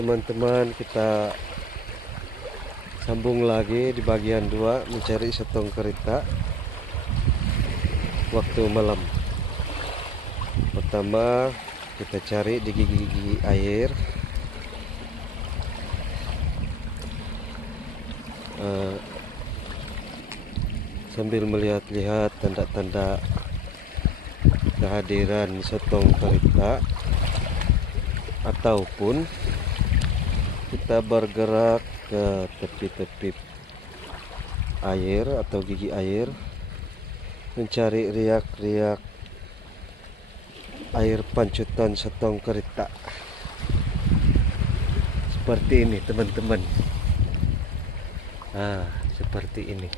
teman-teman, kita sambung lagi di bagian 2 mencari setong kerita waktu malam. Pertama kita cari di gigi-gigi air, sambil melihat-lihat tanda-tanda kehadiran setong kerita, ataupun kita bergerak ke tepi-tepi air atau gigi air mencari riak-riak air pancutan setong kerita. Seperti ini teman-teman. Seperti ini.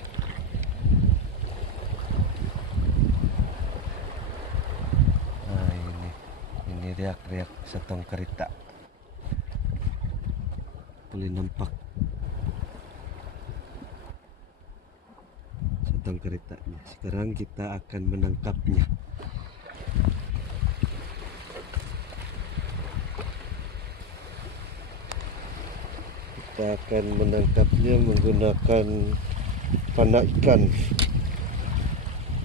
Ini riak-riak setong kerita. Boleh nampak setong keritanya. Sekarang kita akan menangkapnya. Kita akan menangkapnya menggunakan panah ikan.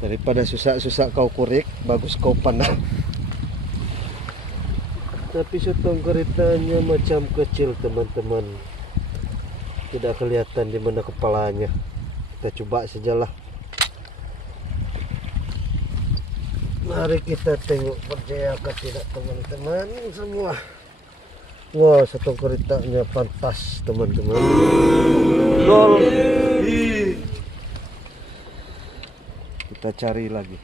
Daripada susah-susah kau kurik, bagus kau panah. Tapi setong keritanya macam kecil teman-teman, tidak kelihatan di mana kepalanya. Kita coba sajalah. Mari kita tengok, percayakah tidak teman-teman semua. Wah, setong keritanya pantas teman-teman. Gol. Kita cari lagi.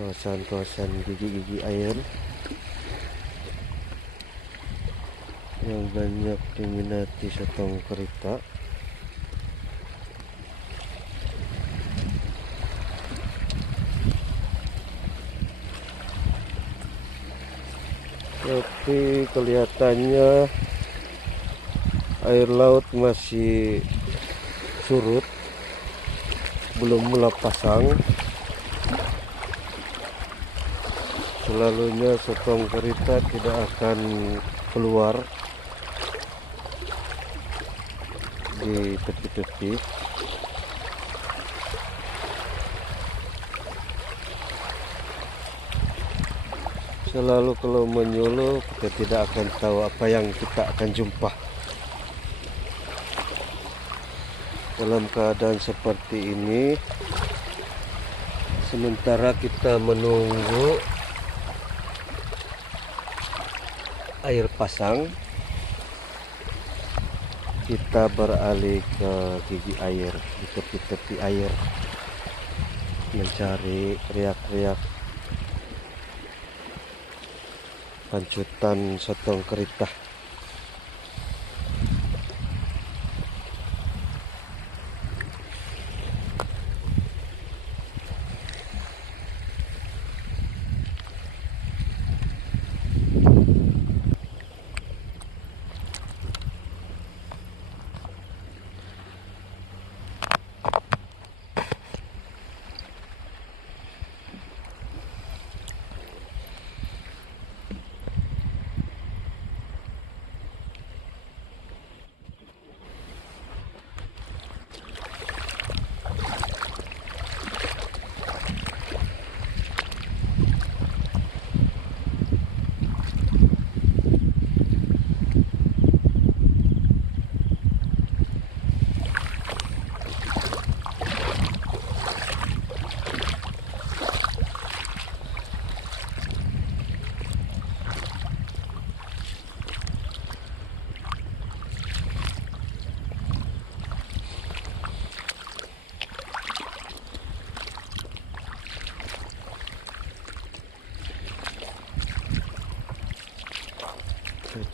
Kawasan-kawasan gigi-gigi air yang banyak diminati setong kerita. Tapi kelihatannya air laut masih surut, belum mulai pasang. Selalunya setong kerita tidak akan keluar di tepi-tepi. Selalu kalau menyuluh kita tidak akan tahu apa yang kita akan jumpa. Dalam keadaan seperti ini, sementara kita menunggu air pasang, kita beralih ke gigi air, di tepi-tepi air, mencari riak-riak pancutan setong kerita.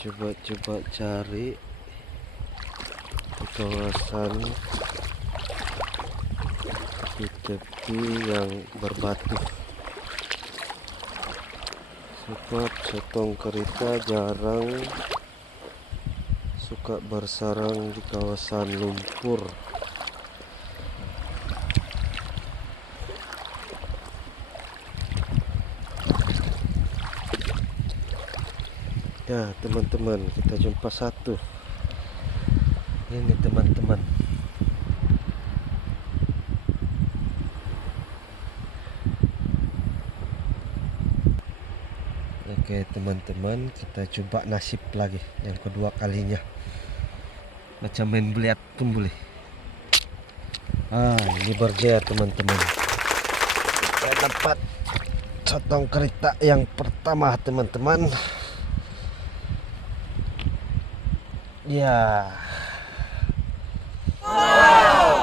Kita coba cari kawasan di tepi yang berbatu, sebab sotong kerita jarang suka bersarang di kawasan lumpur. Ya teman-teman, kita jumpa satu. Ini teman-teman. Oke teman-teman, kita coba nasib lagi yang kedua kalinya. Macam main beliat pun boleh. Ini berjaya teman-teman. Saya dapat sotong kerita yang pertama teman-teman. Ya,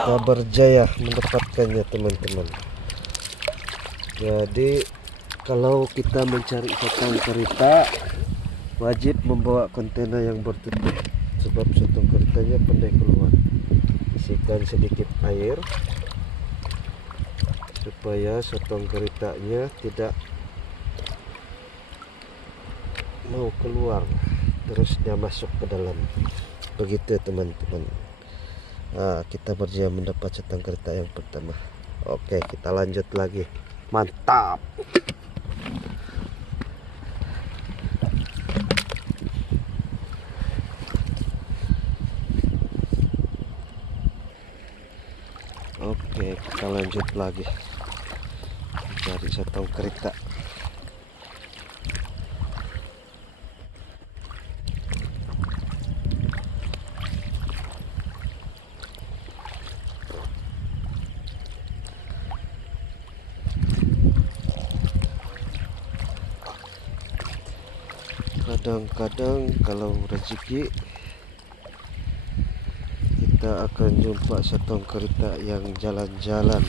kita berjaya mendapatkannya teman-teman. Jadi kalau kita mencari sotong kerita, wajib membawa kontena yang bertutup, sebab sotong keritanya pandai keluar. Isikan sedikit air supaya sotong keritanya tidak mau keluar, terus dia masuk ke dalam. Begitu teman-teman. Kita berjaya mendapat sotong kerita yang pertama. Oke, kita lanjut lagi. Mantap. Oke, kita lanjut lagi cari sotong kerita. Kadang-kadang kalau rezeki kita akan jumpa sotong kerita yang jalan-jalan,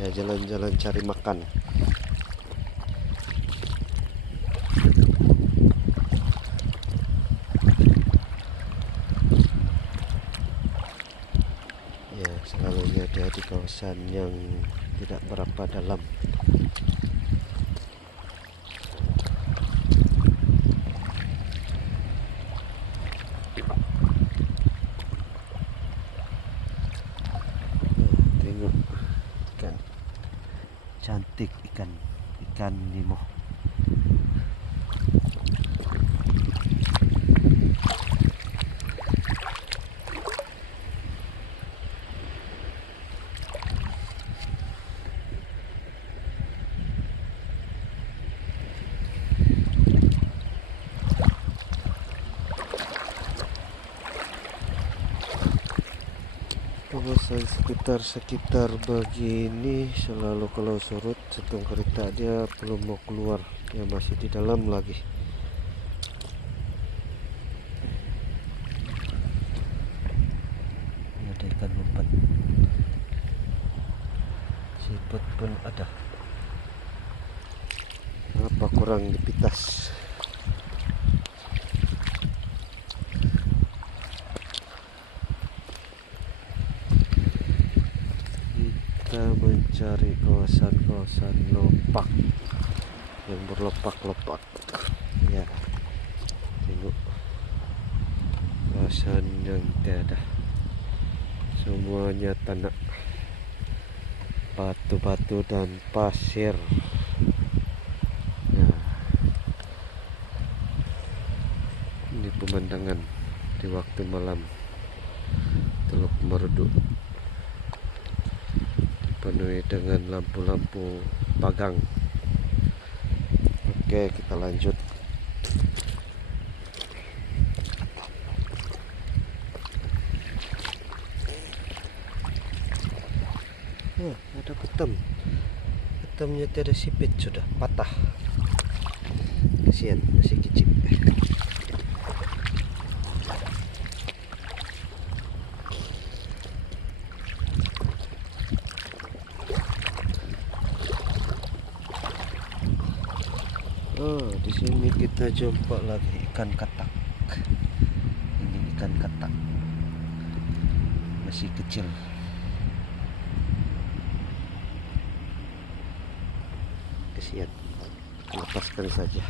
ya jalan-jalan cari makan. Ya, selalunya dia di kawasan yang tidak berapa dalam. Tengok ikan cantik, ikan nemo. Kawasan sekitar begini selalu kalau surut sotong kerita dia belum mau keluar, dia masih di dalam lagi. Ini ada ikan lompat, siput pun ada. Apa kurang dipitas? Kita mencari kawasan-kawasan lopak yang berlopak-lopak. Ya, tengok kawasan yang tiada, semuanya tanah, batu-batu dan pasir. Ya, ini pemandangan di waktu malam Teluk Merdu, dipenuhi dengan lampu-lampu pagang. Oke, kita lanjut. Ada ketem. Ketemnya tiada sipit, sudah patah. Kasihan, masih kecil. Di sini kita jumpa lagi ikan katak. Ini ikan katak. masih kecil. Kasihan, lepaskan saja.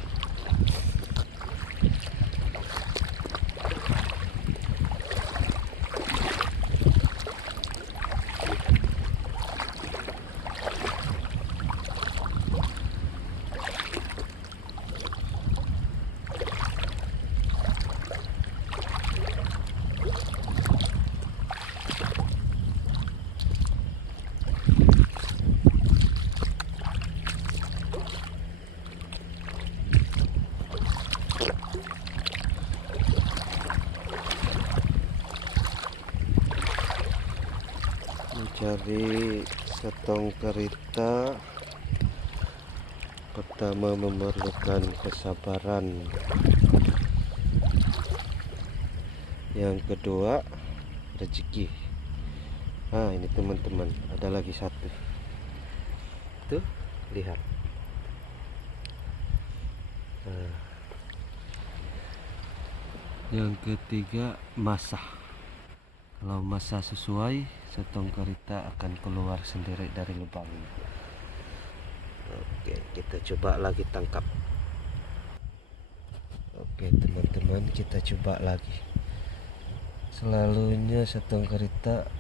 Mencari setong kerita pertama memerlukan kesabaran, yang kedua rezeki. Nah ini teman-teman, ada lagi satu tuh, lihat. Nah, yang ketiga masak. Kalau masa sesuai, setong kerita akan keluar sendiri dari lubang. Oke, kita coba lagi tangkap. Oke teman-teman, kita coba lagi. Selalunya setong kerita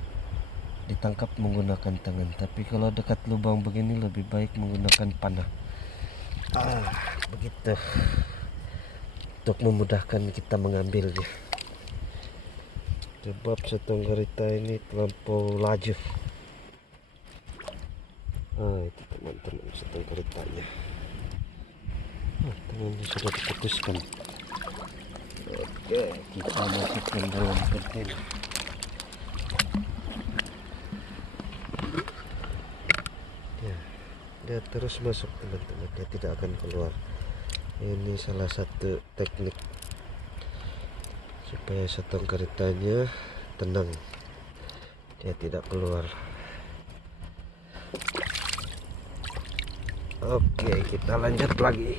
ditangkap menggunakan tangan, tapi kalau dekat lubang begini lebih baik menggunakan panah. Begitu, untuk memudahkan kita mengambilnya. Sebab setong kerita ini terlampau laju. Itu teman-teman setong keritanya. Tangannya sudah difokuskan. Oke, kita masukkan dalam kontainer. Ya, dia terus masuk teman-teman, dia tidak akan keluar. Ini salah satu teknik supaya setong keritanya tenang, dia tidak keluar. Oke, kita lanjut lagi.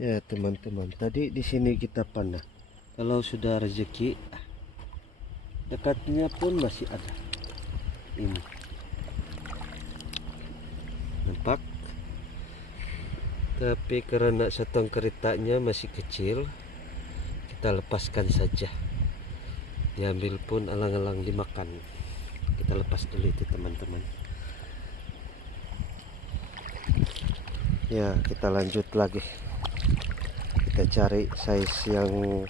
Ya teman-teman, tadi di sini kita panah. Kalau sudah rezeki, dekatnya pun masih ada. Ini nampak. Tapi karena setong keritanya masih kecil, kita lepaskan saja. Diambil pun alang-alang dimakan. Kita lepas dulu itu teman-teman. Ya, kita lanjut lagi. Kita cari size yang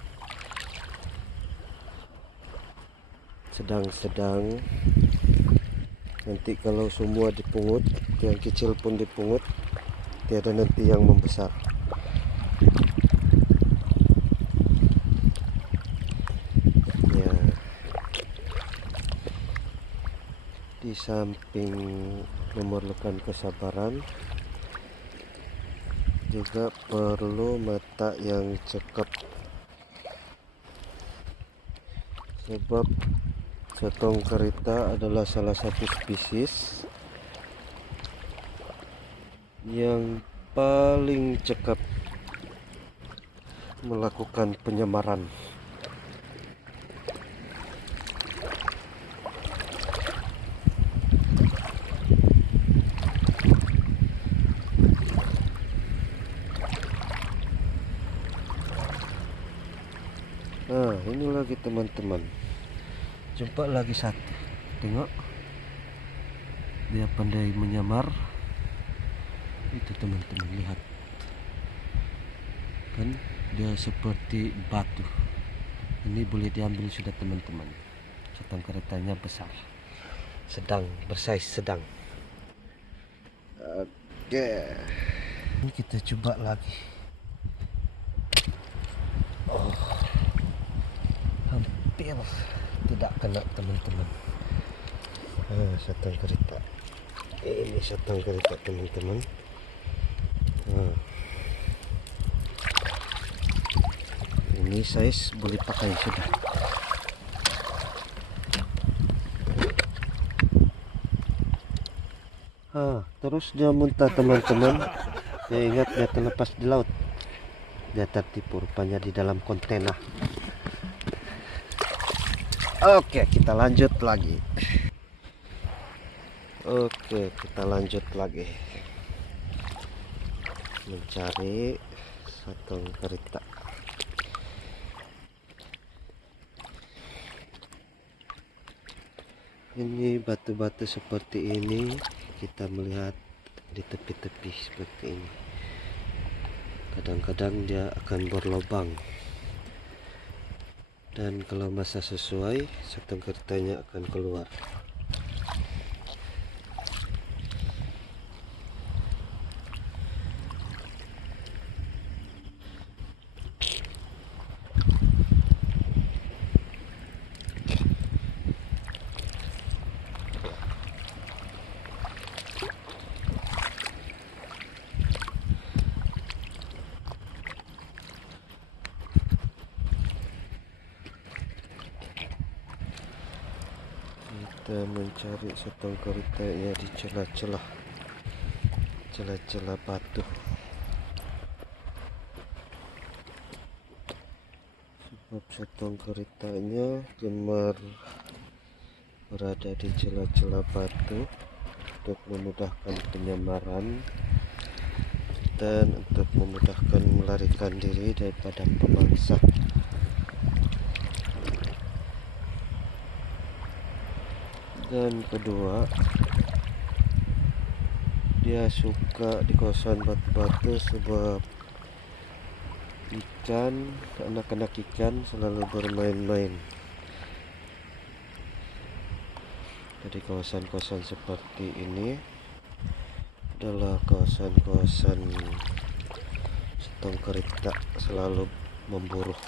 sedang-sedang. Nanti kalau semua dipungut, yang kecil pun dipungut, tiada nanti yang membesar. Ya, di samping memerlukan kesabaran, juga perlu mata yang cekap. Sebab setong kerita adalah salah satu spesies yang paling cekap melakukan penyamaran. Nah, ini lagi teman-teman, jumpa lagi satu. Tengok, dia pandai menyamar. Itu teman-teman, lihat kan, dia seperti batu. Ini boleh diambil sudah teman-teman. Setong keritanya besar, sedang, bersize sedang. Oke, ini kita coba lagi. Hampir tidak kena teman-teman. Setong kerita. Ini setong kerita teman-teman. Ini size boleh pakai sudah. Terus dia muntah teman-teman. Ya ingat, dia terlepas di laut. Dia tertipu rupanya di dalam kontainer. Oke, kita lanjut lagi. Mencari satong kerita. Ini batu-batu seperti ini kita melihat di tepi-tepi seperti ini. Kadang-kadang dia akan berlubang, dan kalau masa sesuai satong keritanya akan keluar. Kita mencari satong keritanya di celah-celah batu, sebab satong keritanya gemar berada di celah-celah batu untuk memudahkan penyamaran dan untuk memudahkan melarikan diri daripada pemangsa. Dan kedua, dia suka di kawasan batu-batu sebab anak-anak ikan selalu bermain-main. Jadi kawasan-kawasan seperti ini adalah kawasan-kawasan satong kerita selalu memburu.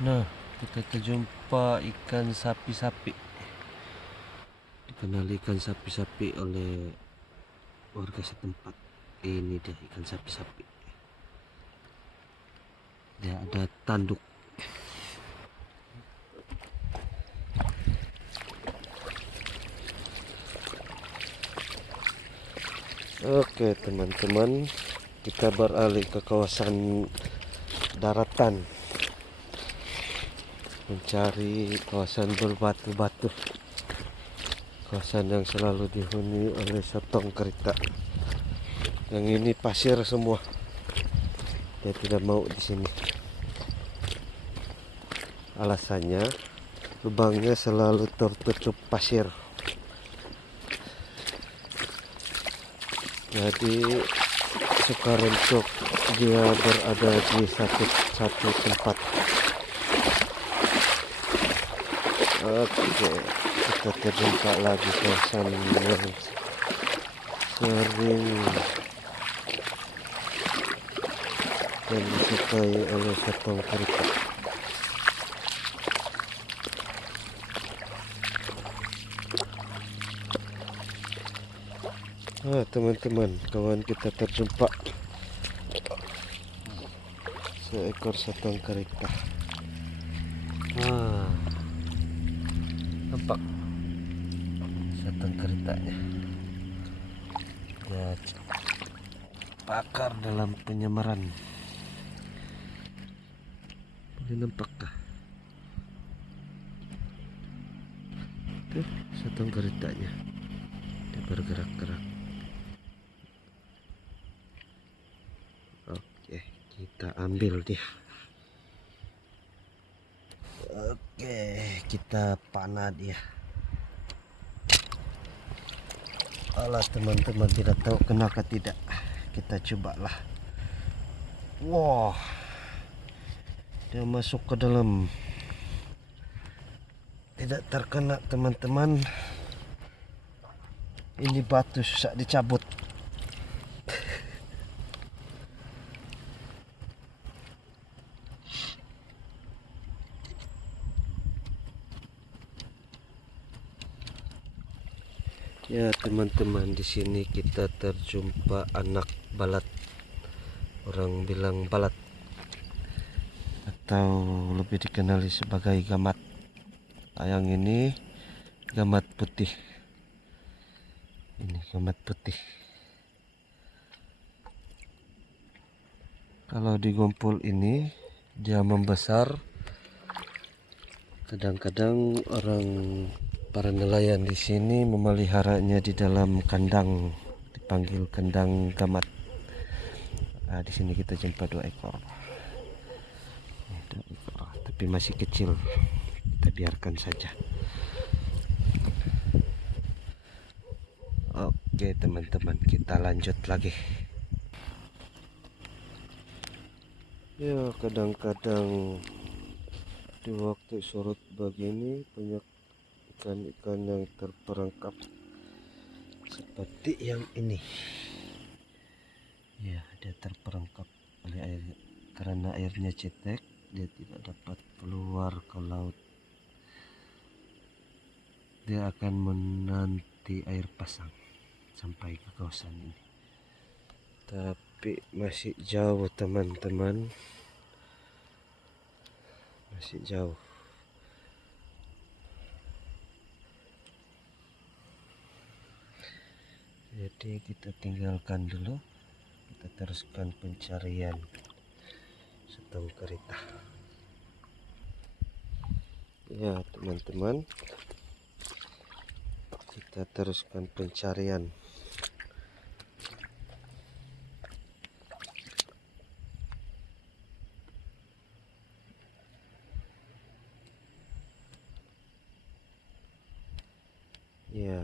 Nah, kita terjumpa ikan sapi-sapi. Dikenali ikan sapi-sapi oleh warga setempat. Ini dia ikan sapi-sapi. Dia ada tanduk. Oke teman-teman, kita beralih ke kawasan daratan, mencari kawasan berbatu-batu, kawasan yang selalu dihuni oleh satong kerita. Yang ini pasir semua, dia tidak mau di sini. Alasannya, lubangnya selalu tertutup pasir. Jadi sukar untuk dia berada di satu tempat. Oke, kita terjumpa lagi kawasan yang sering dan disukai oleh satong kerita. Teman-teman, kawan kita terjumpa seekor satong kerita. Nampak satong keritanya. Ya, pakar dalam penyamaran. Boleh nampakkah? Tuh, satong keritanya. Dia bergerak-gerak. Oke, kita ambil dia. Oke, kita panah dia. Alah teman-teman, tidak tahu kenapa tidak. Kita cobalah. Wah, dia masuk ke dalam. Tidak terkena teman-teman. Ini batu susah dicabut. Ya teman-teman, di sini kita terjumpa anak balat. Orang bilang balat atau lebih dikenali sebagai gamat. Yang ini gamat putih. Ini gamat putih. Kalau digumpul ini dia membesar. Kadang-kadang para nelayan di sini memeliharanya di dalam kandang, dipanggil kandang gamat. Nah, di sini kita jumpa 2 ekor. Tapi masih kecil. Kita biarkan saja. Oke teman-teman, kita lanjut lagi. Ya, kadang-kadang di waktu surut begini banyak ikan-ikan yang terperangkap seperti yang ini. Ya, dia terperangkap oleh air karena airnya cetek, dia tidak dapat keluar ke laut. Dia akan menanti air pasang sampai ke kawasan ini. Tapi masih jauh teman-teman, masih jauh. Jadi kita tinggalkan dulu, kita teruskan pencarian Setong Kerita. Ya teman-teman, kita teruskan pencarian. Ya,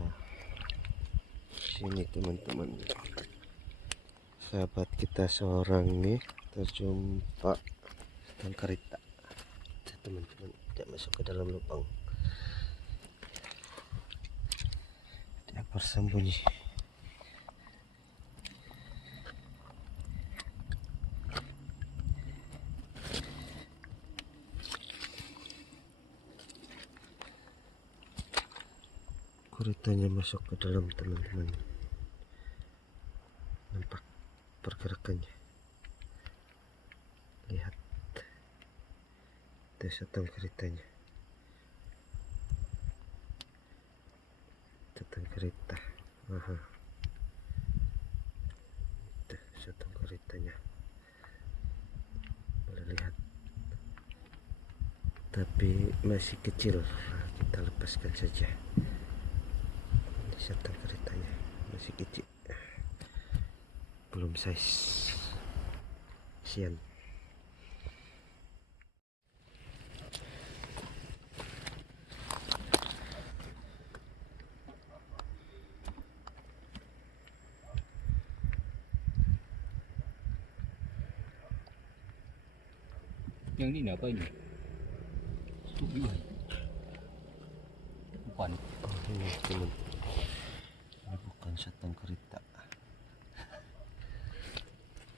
sini teman-teman, sahabat kita seorang nih terjumpa Setong Kerita. Teman-teman, dia masuk ke dalam lubang, dia bersembunyi. Kuritanya masuk ke dalam teman-teman, nampak pergerakannya. Lihat, itu Setong Keritanya. Setong Kerita. Aha. Itu Setong Keritanya. Boleh lihat. Tapi masih kecil. Kita lepaskan saja. Ini Setong Keritanya masih kecil. Belum size. Kasihan. Yang ini apa ini? Tubi. Bukan. Oh, ini teman. Ini bukan Setong Kerita.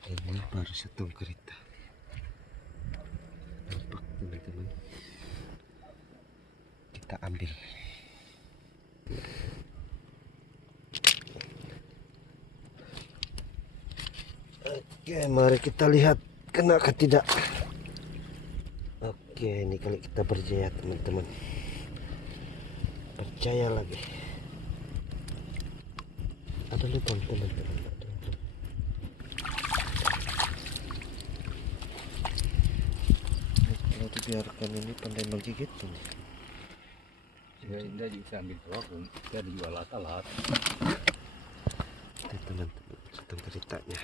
Ini baru Setong Kerita. Nampak teman-teman. Kita ambil. Oke, mari kita lihat kena ke tidak. Oke, ini kali kita berjaya teman-teman. Percaya lagi. Ada lubang teman-teman. Kalau dibiarkan ini pandai menggigit ini. Ya, dia bisa ambil terus, dia dijual alat-alat. Itu teman-teman, Setong Keritanya.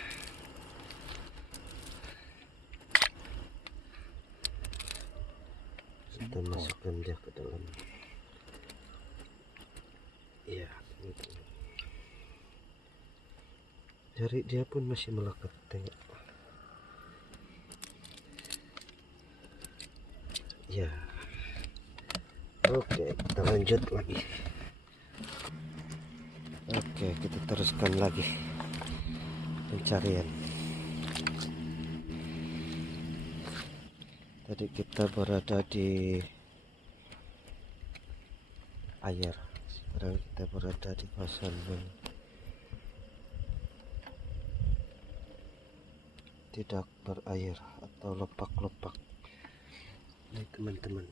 Kita masukkan dia ke dalam. Iya, teman-teman. Jari dia pun masih melekat, tengok. Ya. Oke, kita lanjut lagi. Oke, kita teruskan lagi pencarian. Tadi kita berada di air Sekarang kita berada di kawasan yang tidak berair atau lepak-lepak. Ini teman-teman,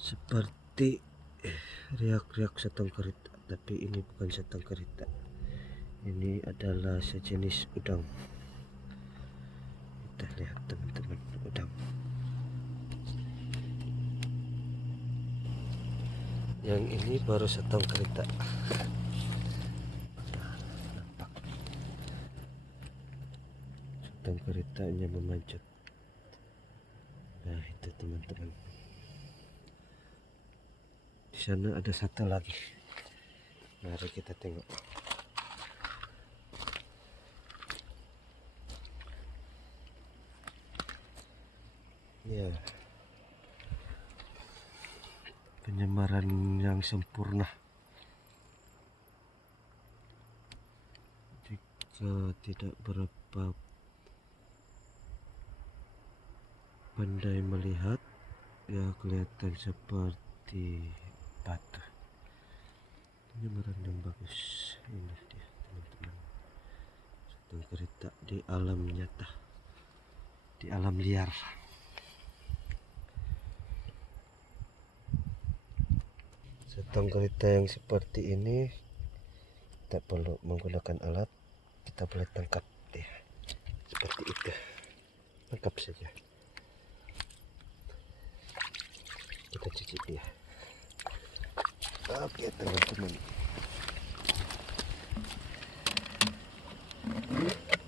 seperti riak-riak satang kerita, tapi ini bukan satang kerita. Ini adalah sejenis udang. Kita lihat teman-teman, udang. Yang ini baru satang kerita. Nampak satang keritanya memanjat. Nah itu teman-teman. Di sana ada satu lagi. Mari kita tengok. Ya, penyemaran yang sempurna. Jika tidak berapa pandai melihat, ya kelihatan seperti batu. Penyemaran yang bagus. Ini dia teman-teman, satang kerita di alam nyata, di alam liar. Satang kerita yang seperti ini tak perlu menggunakan alat, kita boleh tangkap dia seperti itu. Tangkap saja, kita cicip dia. Oke teman-teman,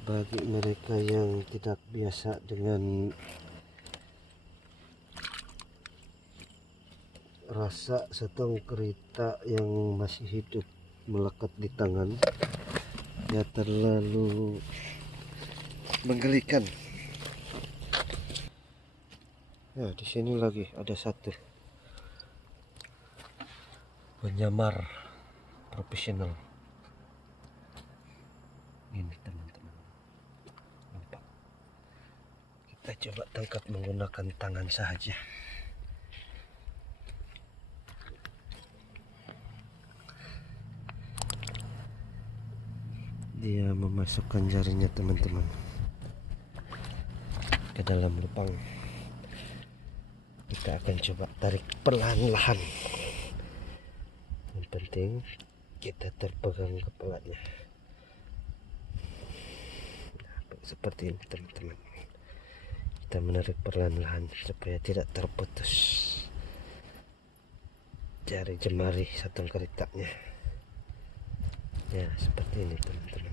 bagi mereka yang tidak biasa dengan rasa satang kerita yang masih hidup melekat di tangan, ya terlalu menggelikan. Ya, di sini lagi ada satu penyamar profesional. Ini teman-teman, nampak. Kita coba tangkap menggunakan tangan saja. Dia memasukkan jarinya teman-teman ke dalam lubang. Kita akan coba tarik perlahan-lahan. Yang penting kita terpegang kepalanya. Nah, seperti ini teman-teman. Kita menarik perlahan-lahan supaya tidak terputus jari jemari satang keritanya. Ya seperti ini teman-teman.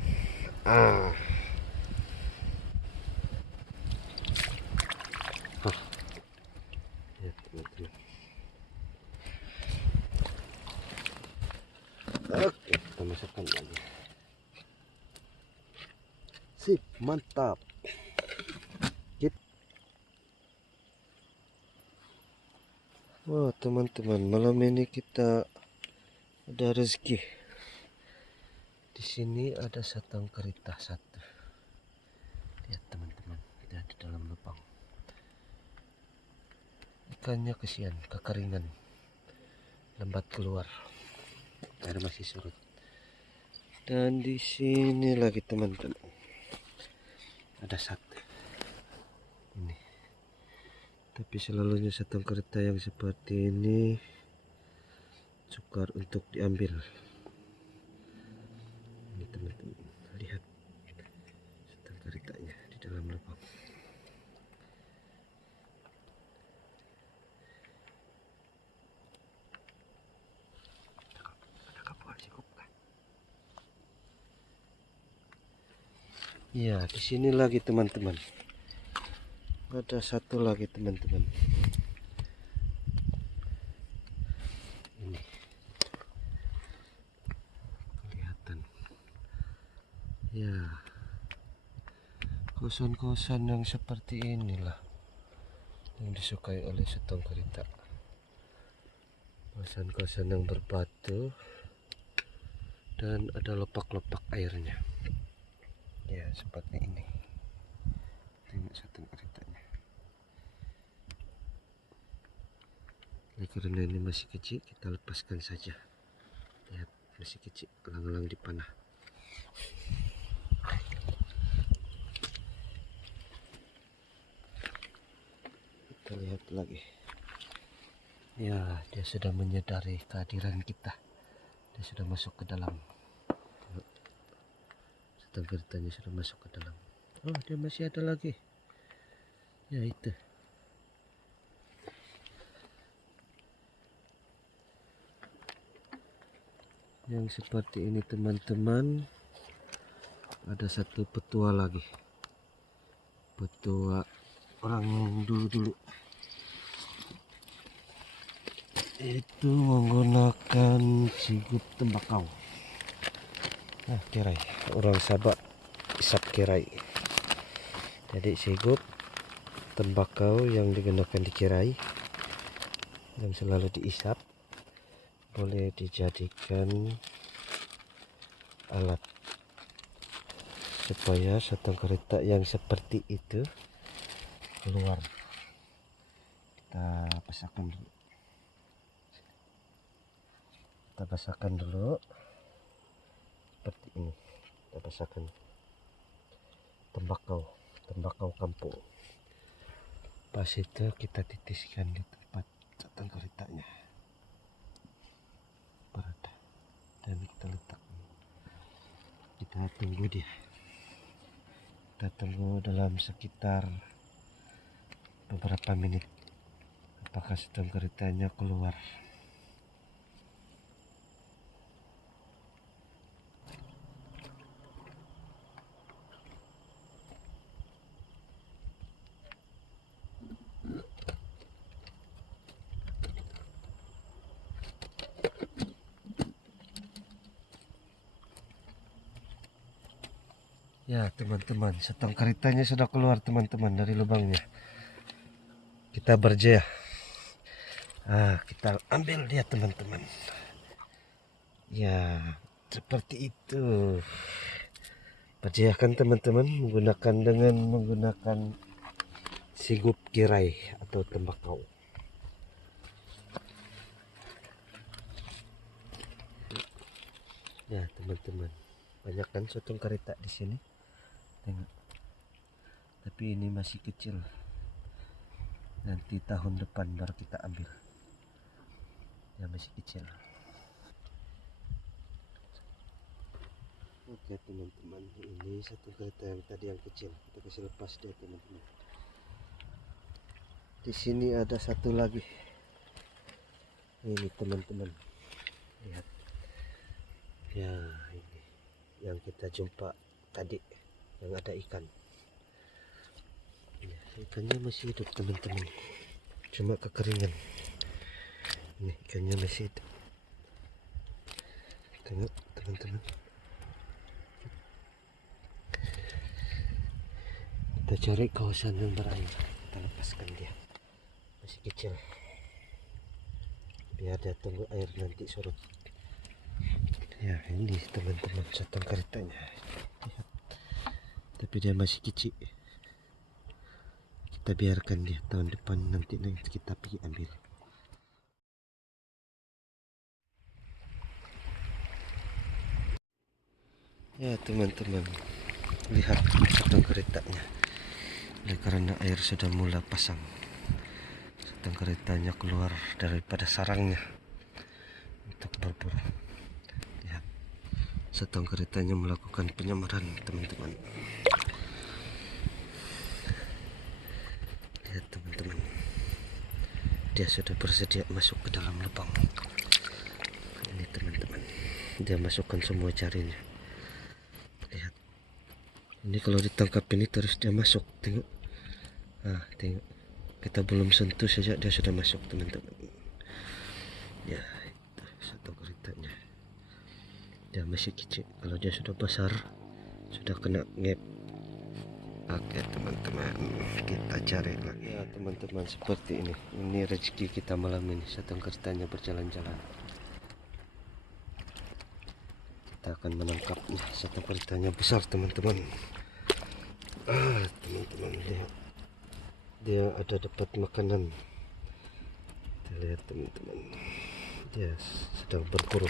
Ya teman-teman. Oke, kita masukkan lagi. Sip, mantap. Wah teman-teman, malam ini kita ada rezeki. Di sini ada satang kerita satu. Lihat teman-teman, dia di dalam lubang. Ikannya kesian, kekeringan, lambat keluar, air masih surut. Dan di sini lagi teman-teman, ada satu. Ini. Tapi selalunya satang kerita yang seperti ini sukar untuk diambil. Ini teman-teman, lihat satang keritanya di dalam lubang. Ada kapal cukup kan? Ya, di sini lagi teman-teman. Ada satu lagi teman-teman. Ini kelihatan. Ya, kosan-kosan yang seperti inilah yang disukai oleh satang kerita. Kosan-kosan yang berbatu dan ada lepak-lepak airnya. Ya, seperti ini. Tengok satang keritanya. Karena ini masih kecil, kita lepaskan saja. masih kecil, elang-elang di panah. Kita lihat lagi. Ya, dia sudah menyadari kehadiran kita. Dia sudah masuk ke dalam. Setengah geritanya sudah masuk ke dalam. Oh, dia masih ada lagi. Ya, itu. Yang seperti ini teman-teman, ada satu petua lagi. Petua orang dulu-dulu. Itu menggunakan sigup tembakau. Nah, kirai. Orang Sabak isap kirai. Jadi sigup tembakau yang digunakan di kirai, yang selalu diisap, boleh dijadikan alat supaya satu kereta yang seperti itu keluar. Kita pasangkan dulu. Kita basahkan dulu seperti ini. Kita basahkan tembakau kampung. Pas itu kita titiskan di tempat catang keritanya berada, dan kita letak. Kita tunggu dia. Kita tunggu dalam sekitar beberapa menit. Apakah catang keritanya keluar? Ya teman-teman, setong keritanya sudah keluar teman-teman dari lubangnya. Kita berjaya. Kita ambil dia teman-teman. Ya, seperti itu. Berjaya kan teman-teman, menggunakan sigup kirai atau tembakau. Ya teman-teman, banyak kan sotong kereta di sini. Tengok. Tapi ini masih kecil. Nanti tahun depan baru kita ambil. Ya masih kecil. Oke teman-teman, ini satu kereta yang tadi yang kecil. Kita kasih lepas dia teman-teman. Di sini ada satu lagi. Ini teman-teman, lihat. Ya ini yang kita jumpa tadi, yang ada ikan. Ya, ikannya masih hidup teman-teman, cuma kekeringan. Ini ikannya masih hidup. Tengok teman-teman. Kita cari kawasan yang berair. Kita lepaskan dia. Masih kecil. Biar dia tunggu air nanti surut. Ya ini teman-teman sotong keritanya. Lihat. Tapi dia masih kecil. Kita biarkan dia, tahun depan nanti kita pergi ambil. Ya teman-teman, lihat sotong keritanya. Oleh karena air sudah mulai pasang, sotong keritanya keluar daripada sarangnya untuk berburu. Lihat, sotong keritanya melakukan penyamaran teman-teman. Lihat teman-teman, dia sudah bersedia masuk ke dalam lubang. Ini teman-teman, dia masukkan semua jarinya. Lihat, ini kalau ditangkap ini terus dia masuk. Tengok, tengok, kita belum sentuh saja dia sudah masuk teman-teman. Ya itu satu keritanya. Dia masih kecil, kalau dia sudah besar sudah kena ngep. Oke teman-teman, kita cari lagi. Ya teman-teman, seperti ini rezeki kita malam ini. Satu keritanya berjalan-jalan. Kita akan menangkapnya. Satu keritanya besar teman-teman. Teman-teman, lihat, dia ada dapat makanan. Kita lihat teman-teman, dia sedang berburu.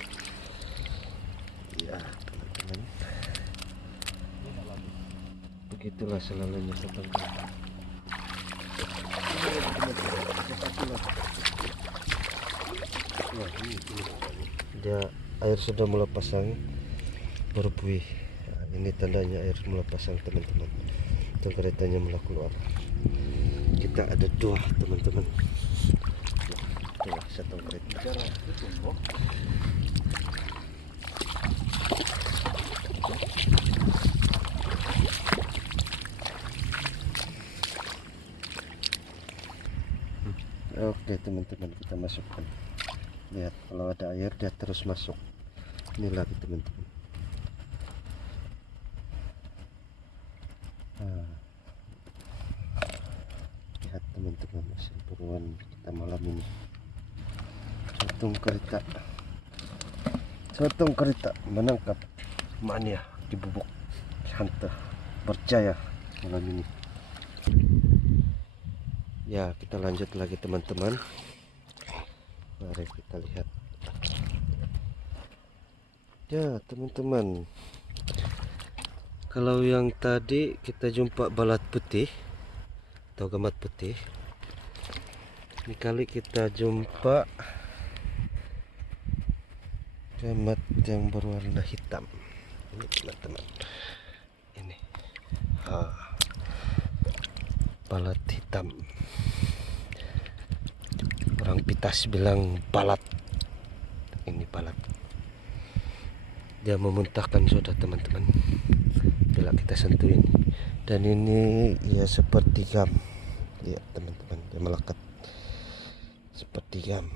Ya teman-teman, begitulah selalunya sotong kerita. Dia air sudah mulai pasang berbuih. Nah, ini tandanya air mulai pasang teman-teman. Sotong keritanya mulai keluar. Kita ada dua teman-teman. Dua sotong kerita. Oke teman-teman, kita masukkan. Lihat, kalau ada air dia terus masuk. Ini lagi teman-teman. Nah, lihat teman-teman, hasil buruan kita malam ini. Sotong kerita menangkap mania di bubuk hantu berjaya malam ini. Ya, kita lanjut lagi teman-teman. Mari kita lihat. Ya teman-teman, kalau yang tadi kita jumpa balat putih atau gamat putih, ini kali kita jumpa gamat yang berwarna hitam. Ini teman-teman, ini balat hitam. Orang Pitas bilang balat. Ini balat. Dia memuntahkan sudah teman-teman bila kita sentuh ini. Dan ini ya seperti gam. Lihat teman-teman, dia melekat seperti gam.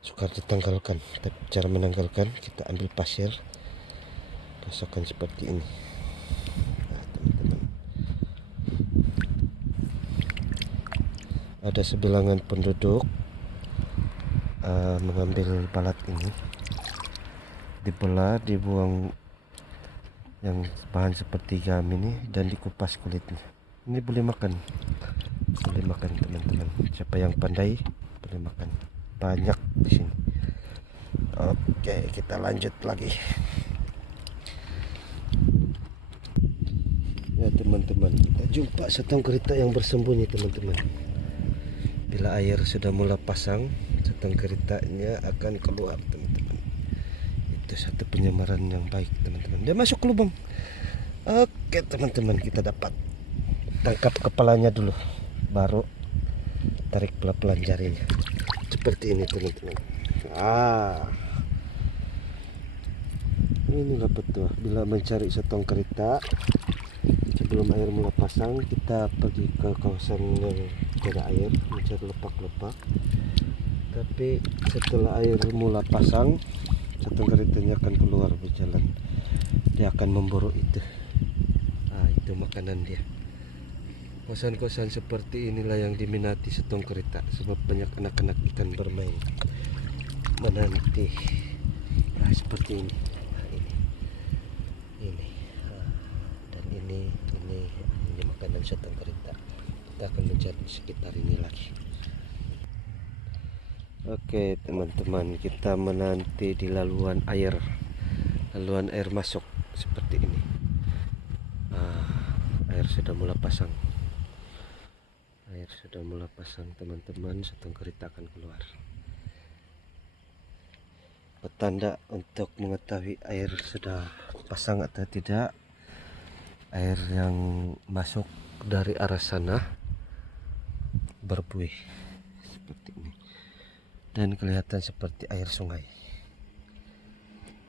Sukar ditanggalkan, tapi cara menanggalkan kita ambil pasir, rasakan seperti ini. Nah, teman-teman, ada sebilangan penduduk mengambil balat ini, dibelah, dibuang yang bahan seperti gam ini dan dikupas kulitnya. Ini boleh makan teman-teman. Siapa yang pandai boleh makan. Banyak di sini. Oke, kita lanjut lagi. Ya teman-teman, kita jumpa sotong kerita yang bersembunyi teman-teman. Bila air sudah mulai pasang, sotong keritanya akan keluar teman-teman. Itu satu penyamaran yang baik teman-teman. Dia masuk ke lubang. Oke teman-teman, kita dapat. Tangkap kepalanya dulu, baru tarik pelan-pelan jarinya. Seperti ini teman-teman. Inilah petua bila mencari sotong kerita. Sebelum air mulai pasang, kita pergi ke kawasan yang tidak ada air, mencari lepak-lepak. Tapi setelah air mulai pasang, sotong keritanya akan keluar berjalan. Dia akan memburu itu. Itu makanan dia. Kosan-kosan seperti inilah yang diminati sotong kerita, sebab banyak anak-anak ikan bermain menanti. Seperti ini. Dan ini makanan sotong kerita. Kita akan mencari sekitar ini lagi. Oke teman-teman, kita menanti di laluan air masuk seperti ini. Air sudah mulai pasang. Teman-teman, sotong kerita akan keluar. Petanda untuk mengetahui air sudah pasang atau tidak, air yang masuk dari arah sana berbuih seperti ini dan kelihatan seperti air sungai.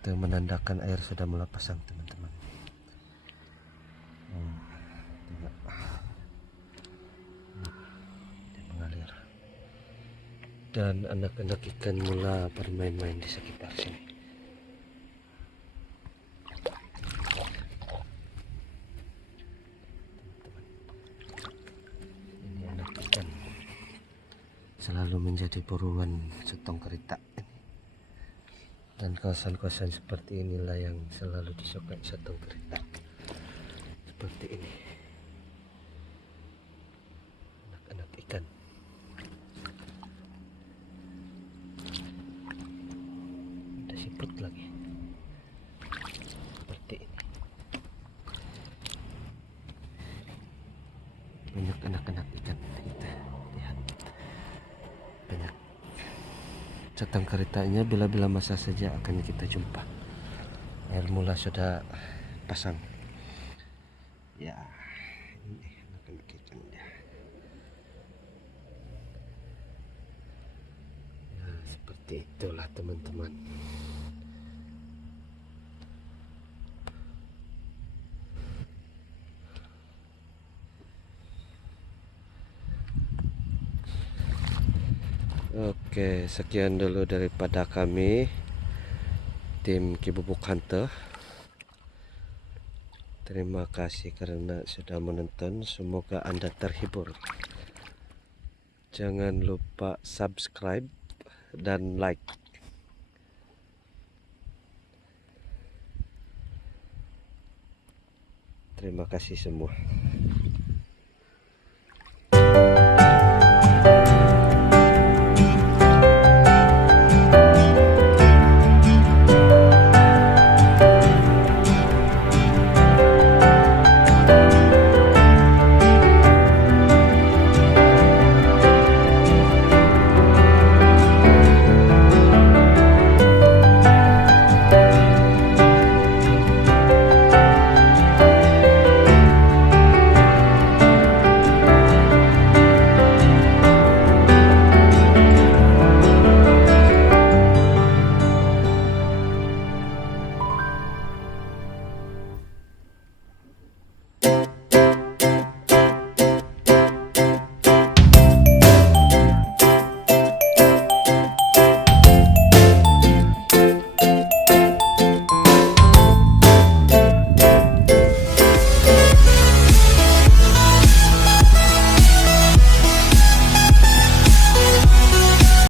Itu menandakan air sudah mulai pasang teman-teman. Dia mengalir dan anak-anak ikan mulai bermain-main di sekitar sini. Ini anak ikan selalu menjadi buruan sotong kerita ini. Dan kawasan-kawasan seperti inilah yang selalu disukai sotong kerita. Seperti ini. Anak-anak ikan. Ada siput lagi. banyak anak-anak ikan kita lihat, banyak catang keritanya. Bila-bila masa saja akan kita jumpa. Air mula sudah pasang ya. Ini anak-anak ikannya. Nah, seperti itulah teman-teman. Oke, sekian dulu daripada kami tim Kibubuk Hunter. Terima kasih karena sudah menonton. Semoga Anda terhibur. Jangan lupa subscribe dan like. Terima kasih semua.